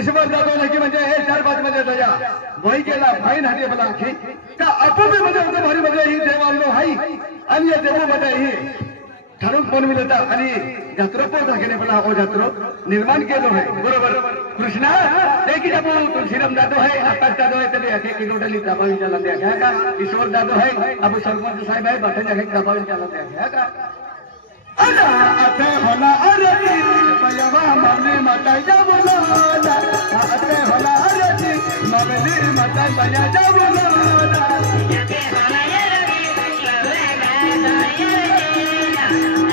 ईश्वर जाधव की म्हणजे हे 4-5 म्हणजे दया वही केला फाईन हाती बला की का आपोपे म्हणजे होतं भारी म्हणजे ही देवांनो हाई आणि या देव मध्ये ही ठरून कोण मिळता आणि जत्रोपो दाखवणे बला हो जत्रो निर्माण केलो आहे बरोबर कृष्णा ते की जब तुलसीराम जाधव है आकाश जाधव है तभी एक किलोडली दबावी चला दिया का ईश्वर जाधव है अब सरपंच साहब है बाटे जगह दबावी चला दिया का अरे अते होला अरे पयवा मरने माता जा बोला अते होला अरे मरने माता बजा जा बोला अते होला अरे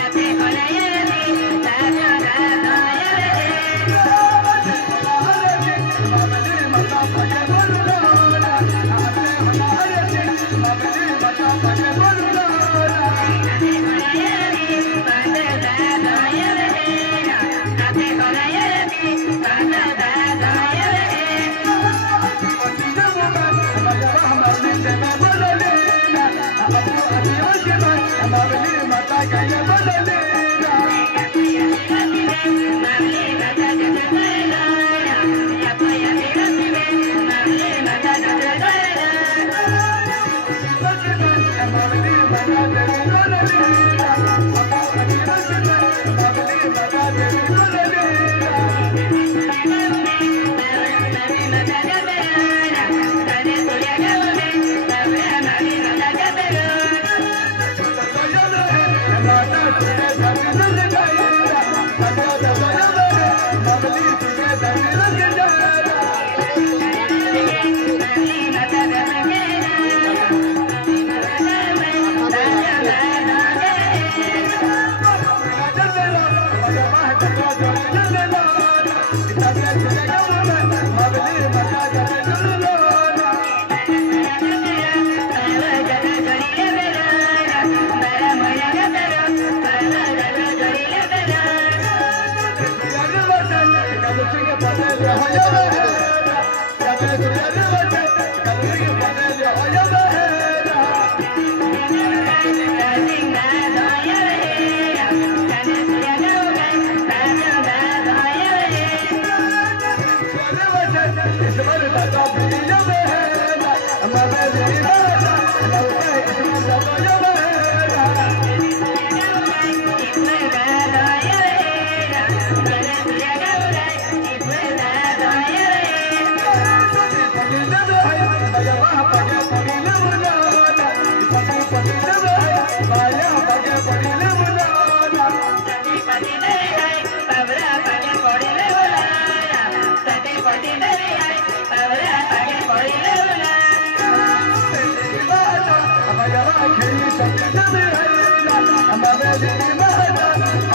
अते होला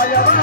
Ayaba,